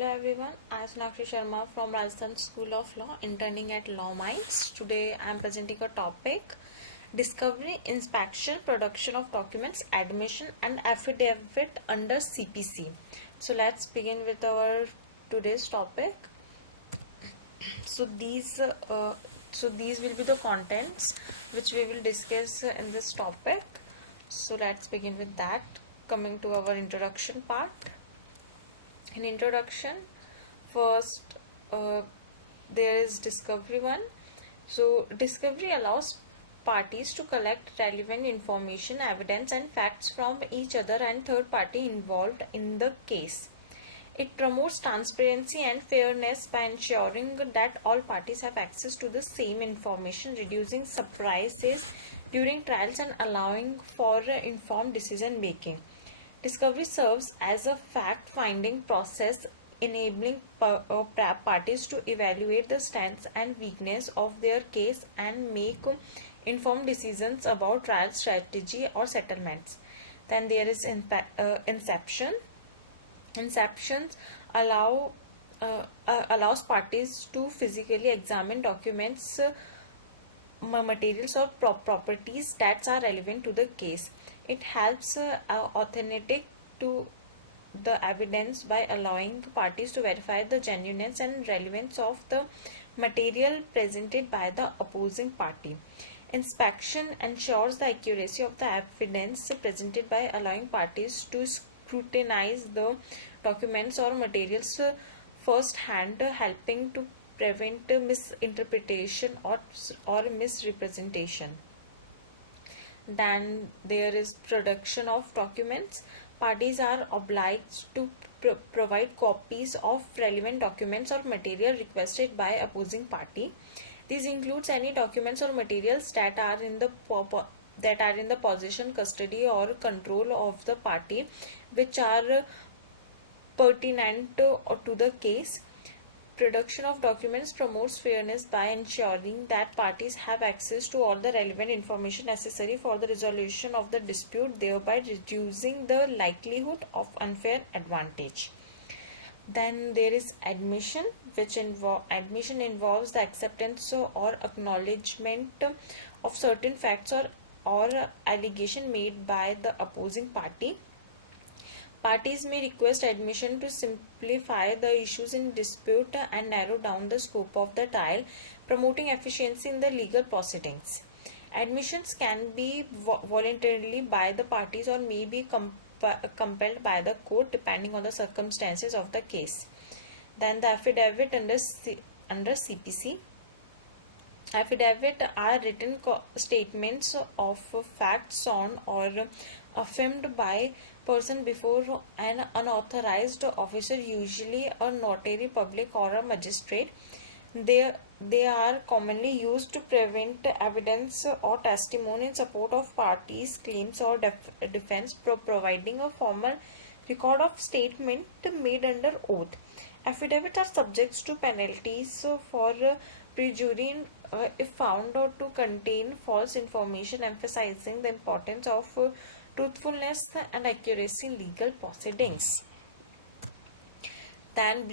Hello everyone, I am Sonakshi Sharma from Rajasthan School of Law, interning at Law Minds. Today I am presenting a topic: Discovery, Inspection, Production of Documents, Admission and Affidavit under CPC. So let's begin with our today's topic. So these will be the contents which we will discuss in this topic. So let's begin with that. Coming to our introduction part. In introduction, first there is discovery one. So discovery allows parties to collect relevant information, evidence and facts from each other and third party involved in the case. It promotes transparency and fairness by ensuring that all parties have access to the same information, reducing surprises during trials and allowing for informed decision making. Discovery serves as a fact-finding process, enabling parties to evaluate the strengths and weakness of their case and make informed decisions about trial strategy or settlements. Then there is inception. Inceptions allows parties to physically examine documents, materials or properties that are relevant to the case. It helps authentic to the evidence by allowing parties to verify the genuineness and relevance of the material presented by the opposing party. Inspection ensures the accuracy of the evidence presented by allowing parties to scrutinize the documents or materials first hand, helping to prevent misinterpretation or misrepresentation. Then there is production of documents. Parties are obliged to provide copies of relevant documents or material requested by opposing party. This includes any documents or materials that are in the possession, custody or control of the party which are pertinent to the case. Production of documents promotes fairness by ensuring that parties have access to all the relevant information necessary for the resolution of the dispute, thereby reducing the likelihood of unfair advantage. Then there is admission, which admission involves the acceptance or acknowledgement of certain facts or allegation made by the opposing party. Parties may request admission to simplify the issues in dispute and narrow down the scope of the trial, promoting efficiency in the legal proceedings. Admissions can be voluntarily by the parties or may be compelled by the court depending on the circumstances of the case. Then the affidavit under CPC. Affidavit are written statements of facts on or affirmed by person before an unauthorized officer, usually a notary public or a magistrate. They are commonly used to prevent evidence or testimony in support of parties' claims or defense, providing a formal record of statement made under oath. Affidavits are subject to penalties for perjury if found to contain false information, emphasizing the importance of truthfulness and accuracy in legal proceedings. Then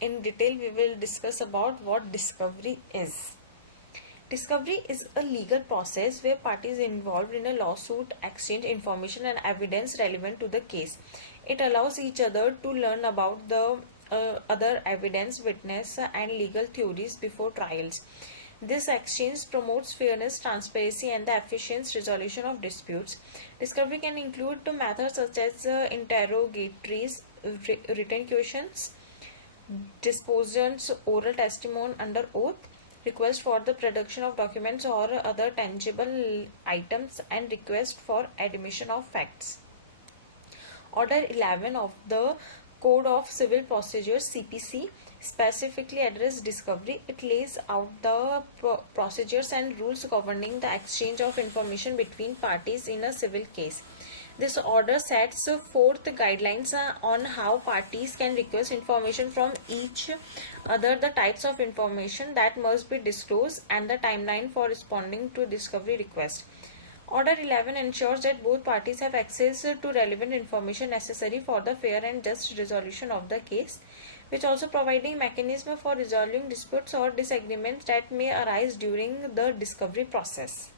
in detail we will discuss about what discovery is. Discovery is a legal process where parties involved in a lawsuit exchange information and evidence relevant to the case. It allows each other to learn about the other evidence, witness and legal theories before trials. This exchange promotes fairness, transparency and the efficient resolution of disputes. Discovery can include methods such as interrogatories, written questions, depositions, oral testimony under oath, request for the production of documents or other tangible items, and request for admission of facts. Order 11 of the Code of Civil Procedure (CPC) specifically addresses discovery. It lays out the procedures and rules governing the exchange of information between parties in a civil case. This order sets forth guidelines on how parties can request information from each other, the types of information that must be disclosed, and the timeline for responding to discovery request. Order 11 ensures that both parties have access to relevant information necessary for the fair and just resolution of the case, which also providing mechanism for resolving disputes or disagreements that may arise during the discovery process.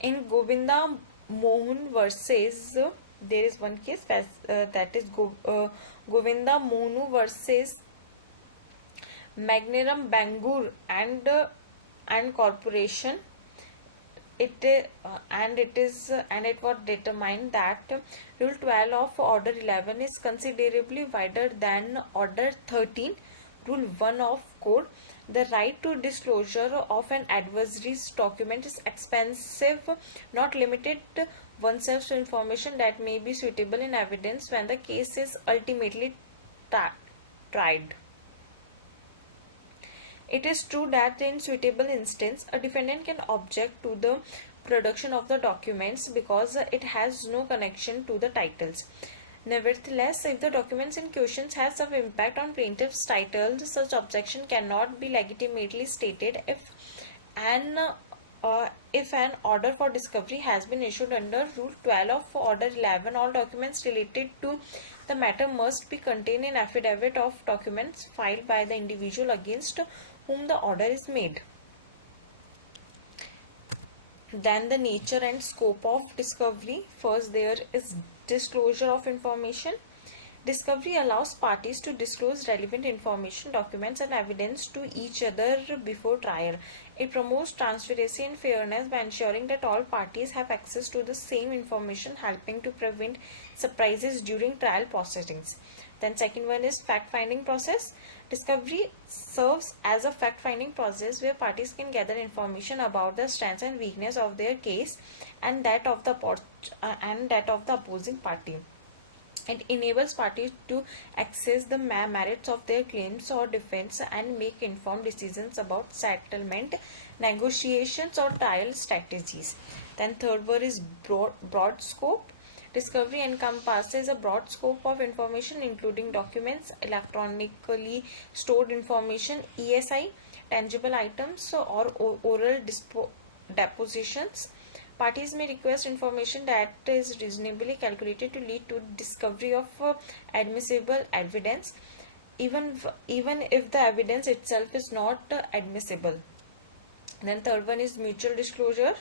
In Govinda Mohan versus there is one case that is Govinda Mohanu versus Magneram Bangur and Corporation. It was determined that Rule 12 of Order 11 is considerably wider than Order 13, Rule 1 of Code. The right to disclosure of an adversary's document is expansive, not limited oneself to information that may be suitable in evidence when the case is ultimately tried. It is true that in suitable instance, a defendant can object to the production of the documents because it has no connection to the titles. Nevertheless, if the documents in question have some impact on plaintiff's titles, such objection cannot be legitimately stated if an order for discovery has been issued under Rule 12 of Order 11. All documents related to the matter must be contained in affidavit of documents filed by the individual against whom the order is made. Then the nature and scope of discovery. First, there is disclosure of information. Discovery allows parties to disclose relevant information, documents, and evidence to each other before trial. It promotes transparency and fairness by ensuring that all parties have access to the same information, helping to prevent surprises during trial proceedings. Then second one is fact-finding process. Discovery serves as a fact-finding process where parties can gather information about the strengths and weakness of their case and that of the opposing party. It enables parties to assess the merits of their claims or defense and make informed decisions about settlement, negotiations, or trial strategies. Then third one is broad scope. Discovery encompasses a broad scope of information including documents, electronically stored information, ESI, tangible items, or oral depositions. Parties may request information that is reasonably calculated to lead to discovery of admissible evidence, even if the evidence itself is not admissible. Then third one is mutual disclosure.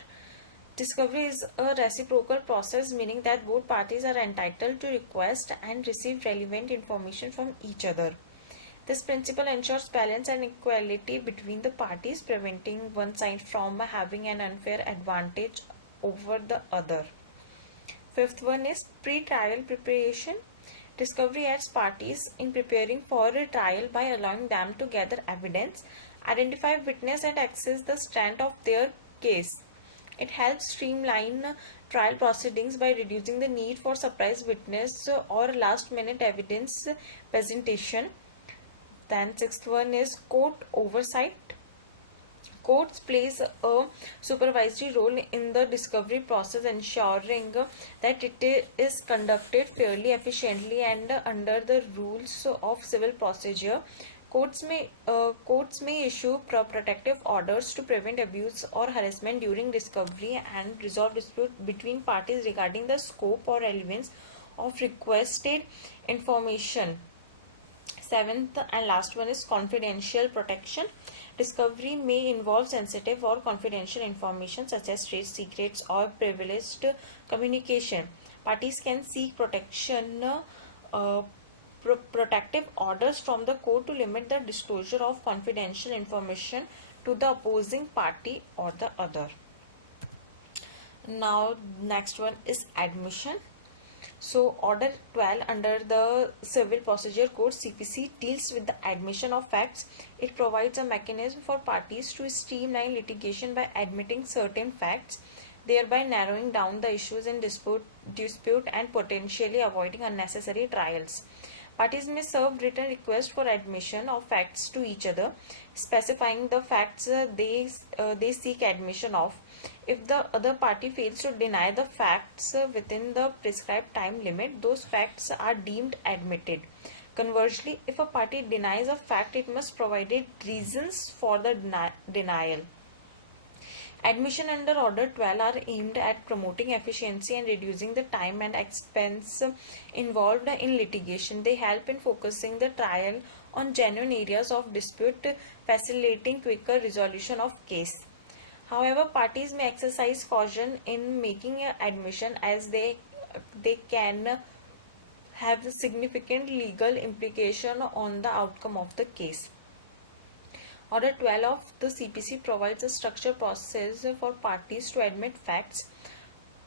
Discovery is a reciprocal process, meaning that both parties are entitled to request and receive relevant information from each other. This principle ensures balance and equality between the parties, preventing one side from having an unfair advantage over the other. Fifth one is pre-trial preparation. Discovery aids parties in preparing for a trial by allowing them to gather evidence, identify witness, and assess the strength of their case. It helps streamline trial proceedings by reducing the need for surprise witness or last-minute evidence presentation. Then sixth one is court oversight. Courts plays a supervisory role in the discovery process, ensuring that it is conducted fairly, efficiently, and under the rules of civil procedure. Courts may issue protective orders to prevent abuse or harassment during discovery and resolve disputes between parties regarding the scope or relevance of requested information. Seventh and last one is confidential protection. Discovery may involve sensitive or confidential information such as trade secrets or privileged communication. Parties can seek protective orders from the court to limit the disclosure of confidential information to the opposing party or the other. Now next one is admission. So Order 12 under the Civil Procedure Code CPC deals with the admission of facts. It provides a mechanism for parties to streamline litigation by admitting certain facts, thereby narrowing down the issues in dispute and potentially avoiding unnecessary trials. Parties may serve written requests for admission of facts to each other, specifying the facts they seek admission of. If the other party fails to deny the facts within the prescribed time limit, those facts are deemed admitted. Conversely, if a party denies a fact, it must provide reasons for the denial. Admission under Order 12 are aimed at promoting efficiency and reducing the time and expense involved in litigation. They help in focusing the trial on genuine areas of dispute, facilitating quicker resolution of case. However, parties may exercise caution in making an admission as they can have a significant legal implication on the outcome of the case. Order 12 of the CPC provides a structured process for parties to admit facts,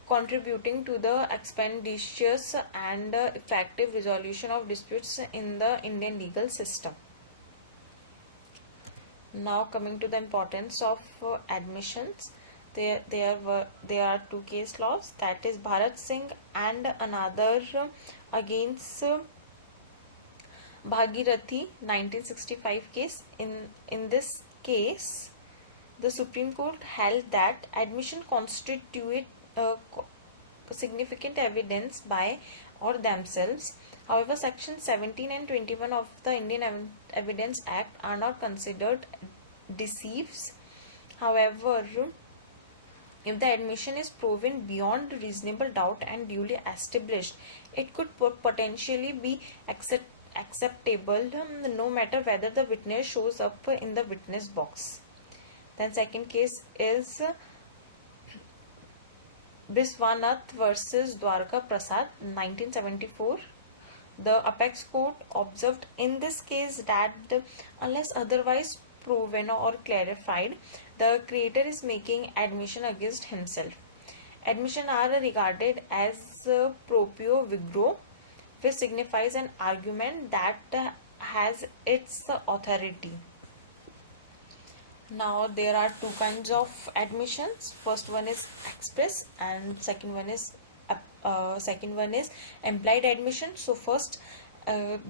contributing to the expeditious and effective resolution of disputes in the Indian legal system. Now coming to the importance of admissions, there are two case laws, that is Bharat Singh and another against Bhagirathi 1965 case. In this case, the Supreme Court held that admission constitute significant evidence by or themselves. However, Section 17 and 21 of the Indian Evidence Act are not considered deceives. However, if the admission is proven beyond reasonable doubt and duly established, it could potentially be acceptable no matter whether the witness shows up in the witness box. Then second case is Biswanath versus Dwarka Prasad 1974. The apex court observed in this case that unless otherwise proven or clarified, the creator is making admission against himself. Admission are regarded as proprio vigro, which signifies an argument that has its authority. Now there are two kinds of admissions. First one is express and second one is implied admission. So first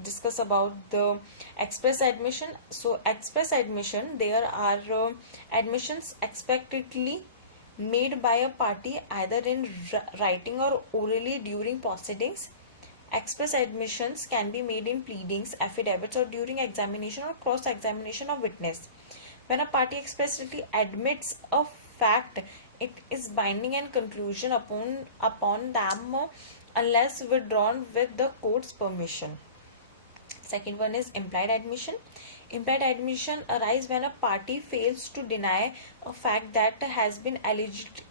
discuss about the express admission. So express admission, there are admissions expectedly made by a party either in writing or orally during proceedings. Express admissions can be made in pleadings, affidavits, or during examination or cross-examination of witness. When a party expressly admits a fact, it is binding and conclusion upon them unless withdrawn with the court's permission. Second one is implied admission. Implied admission arises when a party fails to deny a fact that has been alleged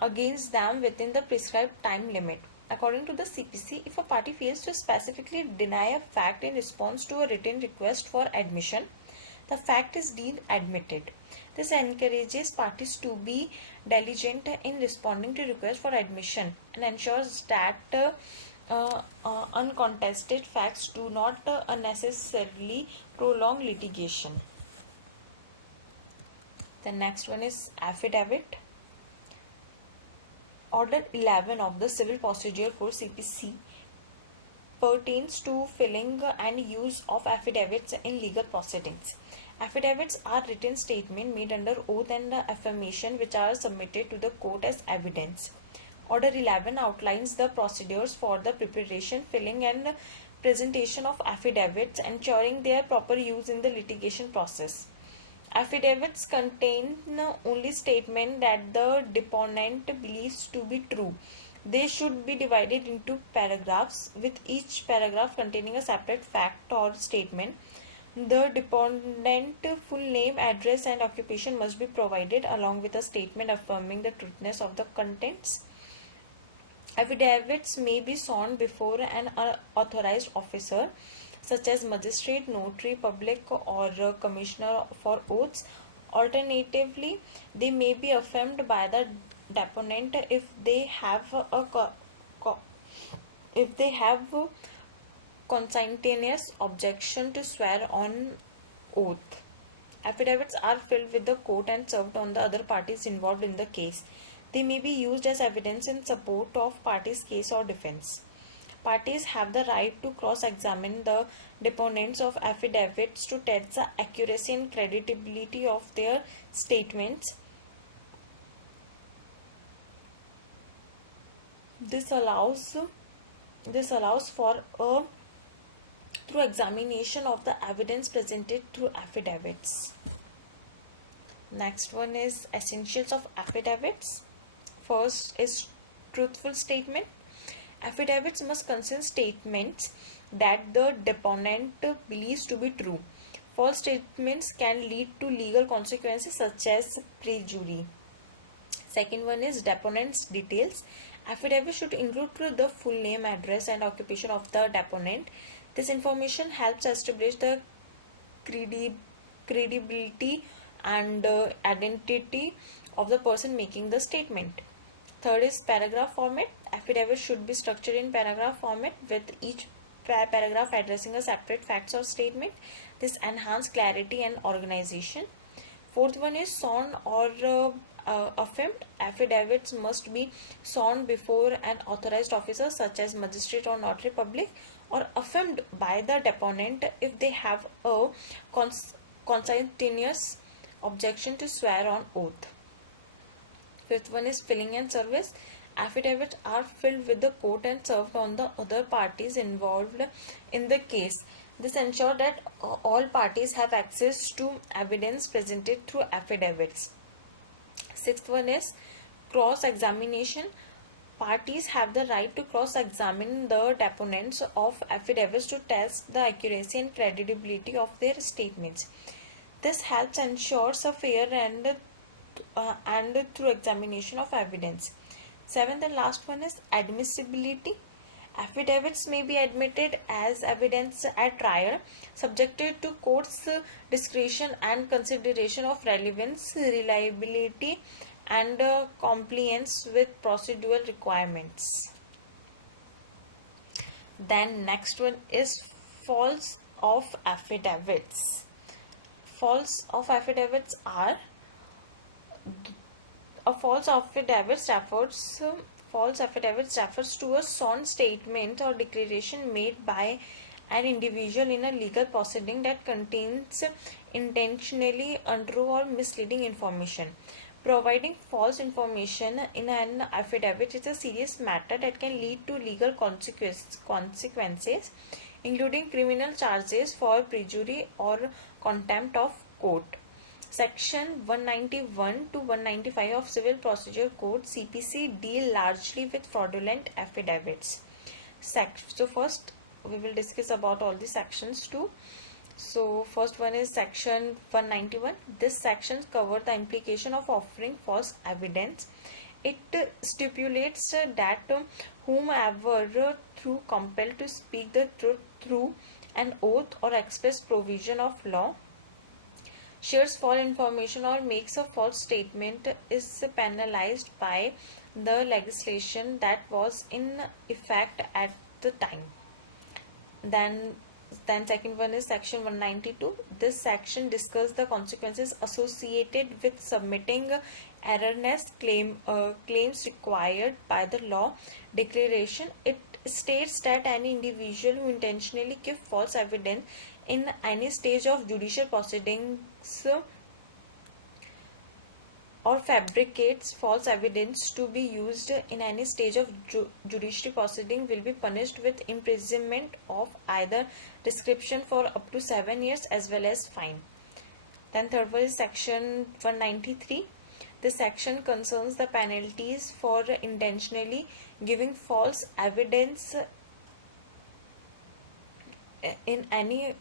against them within the prescribed time limit. According to the CPC, if a party fails to specifically deny a fact in response to a written request for admission, the fact is deemed admitted. This encourages parties to be diligent in responding to requests for admission and ensures that uncontested facts do not unnecessarily prolong litigation. The next one is affidavit. Order 11 of the Civil Procedure Code CPC pertains to filling and use of affidavits in legal proceedings. Affidavits are written statements made under oath and affirmation which are submitted to the court as evidence. Order 11 outlines the procedures for the preparation, filling and presentation of affidavits, ensuring their proper use in the litigation process. Affidavits contain only statement that the deponent believes to be true. They should be divided into paragraphs, with each paragraph containing a separate fact or statement. The deponent full name, address and occupation must be provided along with a statement affirming the truthness of the contents. Affidavits may be sworn before an authorized officer such as magistrate, notary public or commissioner for oaths. Alternatively, they may be affirmed by the deponent if they have conscientious objection to swear on oath. Affidavits are filled with the court and served on the other parties involved in the case. They may be used as evidence in support of parties' case or defense. Parties have the right to cross-examine the deponents of affidavits to test the accuracy and credibility of their statements. This allows for a through examination of the evidence presented through affidavits. Next one is essentials of affidavits. First is truthful statement. Affidavits must contain statements that the deponent believes to be true. False statements can lead to legal consequences such as perjury. Second one is deponent's details. Affidavit should include the full name, address, and occupation of the deponent. This information helps establish the credibility and identity of the person making the statement. Third is paragraph format. Affidavit should be structured in paragraph format with each paragraph addressing a separate facts or statement. This enhances clarity and organization. Fourth one is sworn or affirmed. Affidavits must be sworn before an authorized officer such as magistrate or notary public, or affirmed by the deponent if they have a conscientious objection to swear on oath. Fifth one is filling and service. Affidavits are filled with the court and served on the other parties involved in the case. This ensures that all parties have access to evidence presented through affidavits. Sixth one is cross-examination. Parties have the right to cross-examine the deponents of affidavits to test the accuracy and credibility of their statements. This helps ensures a fair and through examination of evidence. Seventh and last one is admissibility. Affidavits may be admitted as evidence at trial, subjected to court's discretion and consideration of relevance, reliability, and compliance with procedural requirements. Then next one is false of affidavits. False of affidavits are a false affidavit refers to a sworn statement or declaration made by an individual in a legal proceeding that contains intentionally untrue or misleading information. Providing false information in an affidavit is a serious matter that can lead to legal consequences, including criminal charges for perjury or contempt of court. Section 191 to 195 of Civil Procedure Code (CPC) deal largely with fraudulent affidavits. So first we will discuss about all the sections too. So first one is section 191. This section covers the implication of offering false evidence. It stipulates that whomever through compelled to speak the truth through an oath or express provision of law shares false information or makes a false statement is penalized by the legislation that was in effect at the time. Then second one is section 192. This section discusses the consequences associated with submitting erroneous claims required by the law declaration. It states that any individual who intentionally gives false evidence in any stage of judicial proceedings or fabricates false evidence to be used in any stage of judicial proceeding will be punished with imprisonment of either prescription for up to 7 years as well as fine. Then third one is section 193. This section concerns the penalties for intentionally giving false evidence in any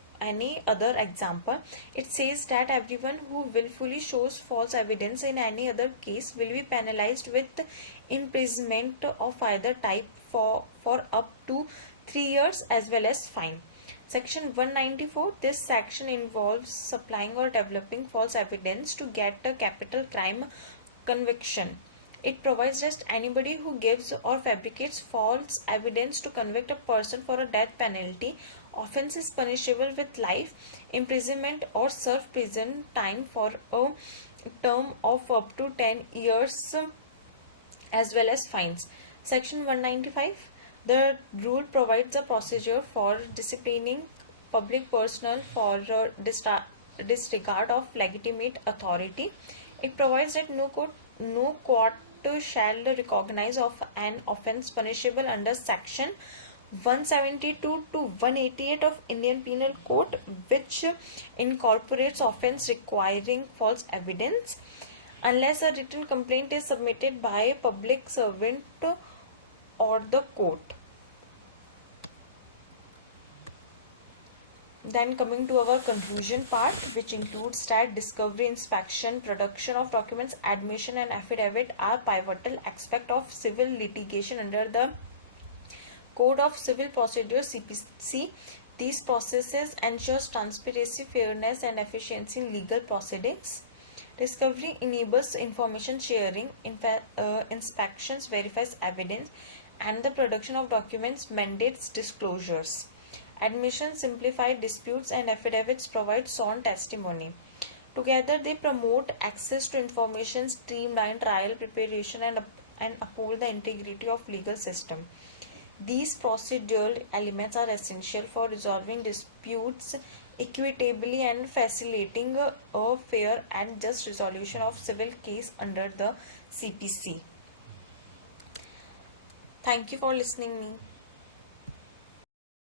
other example. It says that everyone who willfully shows false evidence in any other case will be penalized with imprisonment of either type for up to 3 years as well as fine. Section 194. This section involves supplying or developing false evidence to get a capital crime conviction. It provides that anybody who gives or fabricates false evidence to convict a person for a death penalty offense is punishable with life imprisonment or serve prison time for a term of up to 10 years as well as fines. Section 195. The rule provides a procedure for disciplining public personnel for disregard of legitimate authority. It provides that no court shall recognize of an offense punishable under section 172 to 188 of Indian Penal Code, which incorporates offence requiring false evidence unless a written complaint is submitted by a public servant or the court. Then coming to our conclusion part, which includes that discovery, inspection, production of documents, admission and affidavit are pivotal aspects of civil litigation under the Code of Civil Procedure (CPC). These processes ensures transparency, fairness and efficiency in legal proceedings. Discovery enables information sharing, inspections verifies evidence, and the production of documents mandates disclosures. Admission simplifies disputes and affidavits provide sworn testimony. Together, they promote access to information, streamline trial preparation, and uphold the integrity of legal system. These procedural elements are essential for resolving disputes equitably and facilitating a fair and just resolution of civil case under the CPC. Thank you for listening me.